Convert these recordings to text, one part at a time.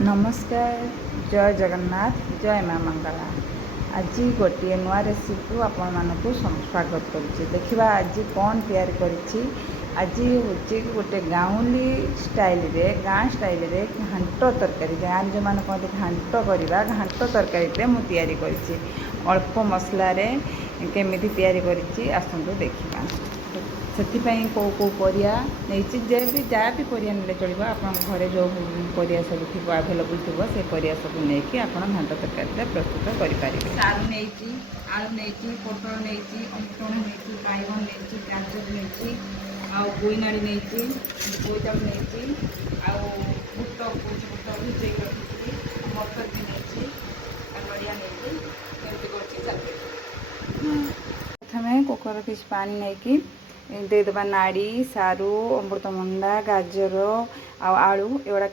नमस्कार जय जगन्नाथ जय माँ मंगला। आज गोटे नुआ रेसिपी आपण मानक स्वागत करुच्ची। देखा आज कौन तैयारी करिछि। आज हूँ गोटे गाँवली स्टाइल रे गाँ स्टाइल रे घांट तरकारी गाँव जो मैंने कहते घांट करवा घांट तरकारी मुझे तैयारी करिछि। अल्प मसला केमी तैयारी करिछि आसतु देखा। ସେଥିପାଇଁ କେଉଁ କେଉଁ ପରିବା ନେଇଛି ଯାହା ବି ପରିବା ନେଲେ ଚଳିବ। ଆପଣଙ୍କ ଘରେ ଯେଉଁ ପରିବା ସବୁ ଥିବ ଆଭେଲେବୁଲ୍ ଥିବ ସେ ପରିବା ସବୁ ନେଇକି ଆପଣ ଘାଣ୍ଟ ତରକାରୀଟା ପ୍ରସ୍ତୁତ କରିପାରିବେ। ସାରୁ ନେଇଛି, ଆଳୁ ନେଇଛି, ପୋଟଳ ନେଇଛି, ଅମୃତଭଣ୍ଡା ନେଇଛି, ବାଇଗଣ ନେଇଛି, ଗାଜର ନେଇଛି, ଆଉ ବୋଇତାଳୁ ନେଇଛି, ବୋଇତାଳୁ ନେଇଛି, ଆଉ ବୁଟ ଭିଜେଇକି ରଖିଥିଲି, ମଟର ବି ନେଇଛି, ଆଉ ନଡ଼ିଆ ନେଇଛି। ଏମିତି କରୁଛି ଚାଲିଛି। ପ୍ରଥମେ କୁକର କିଛି ପାଣି ନେଇକି ଦେଇଦେବା ନାଡ଼ି, ସାରୁ, ଅମୃତଭଣ୍ଡା, ଗାଜର ଆଉ ଆଳୁ ଏଗୁଡ଼ା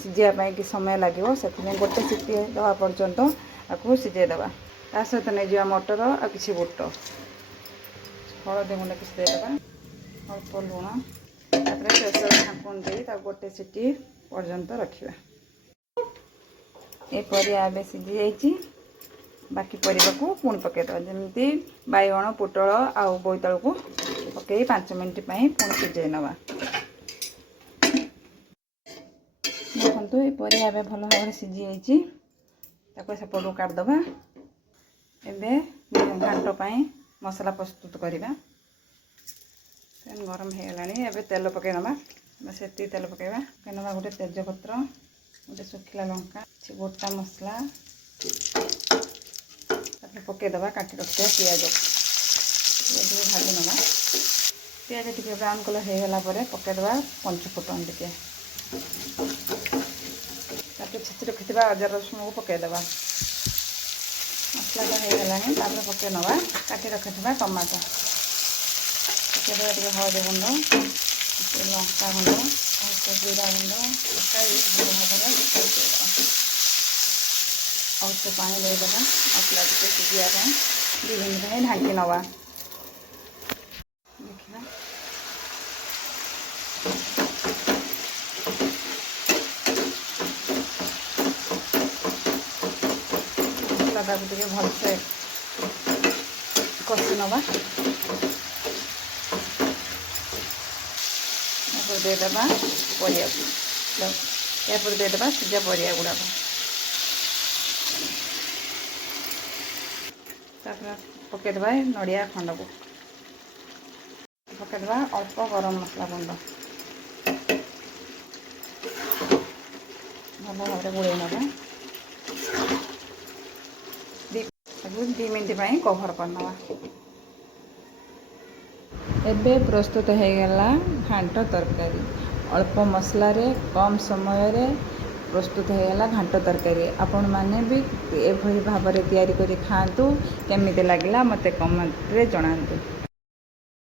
ସିଝିବା ପାଇଁ କି ସମୟ ଲାଗିବ। ସେଥିପାଇଁ ଗୋଟେ ସିଟି ଦେବା ପର୍ଯ୍ୟନ୍ତ ତାକୁ ସିଝାଇ ଦେବା। ତା ସହିତ ନେଇଯିବା ମଟର ଆଉ କିଛି ବୁଟ, ହଳଦୀ ଗୁଣ୍ଡ କିଛି ଦେଇଦେବା, ଅଳ୍ପ ଲୁଣ। ତାପରେ ପ୍ରେସର ଢାଙ୍କୁଣି ଦେଇ ତାକୁ ଗୋଟେ ସିଟି ପର୍ଯ୍ୟନ୍ତ ରଖିବା। ଏ ପରିବା ଏବେ ସିଝି ଯାଇଛି। बाकी परिवा को पुणी पकईदे जमी बैगण पोटल आउ बोईतालू को पकई 5 मिनट पुणी सिझे नवा। देखो ये परिवा भल भाव में सिझी जाइए। सेपटू काटदबा। एबे घांट मसला प्रस्तुत करवा। गरम हो गला। एबे तेल पकई नवा। से तेल पकईवा नवा। गोटे तेजपत्र, गोटे सुखिला लंका, गोटा मसला पकईदबा। काटी रखिए पिज भाजी नवा। पिज टे ब्राउन कलर हो गला पकईदबा पंचफुटन टे छेची रखि अदा रसुण को पकईदबा। मसला हो गला पकई नवा। काटी रखि टमाटो पकईदबा। हलदी गुंड, लंका गुंड, जीरा गुंड पकई भल भाव अल्प पानी देदेगा। मसला टे सिझापी 2 मिनट ढांकी नवा। देखा मसला टे भलसे कषि नवा। देदेबा परिया देदेबा सिझा परिया गुड़ाक। पकईदबा नड़िया खंड को पकईदबा। अल्प गरम मसला गुंड भल भाव में गोल नवा। 2 मिनट कभर करनवा। एबे प्रस्तुत हो गला घांट तरकारी। अल्प मसला कम समय प्रस्तुत हो गला घांट तरकारी। आपण माने भी एभली भाव में तैयारी करी खातु। केमिति लागला मते कमेंट रे जणांतु।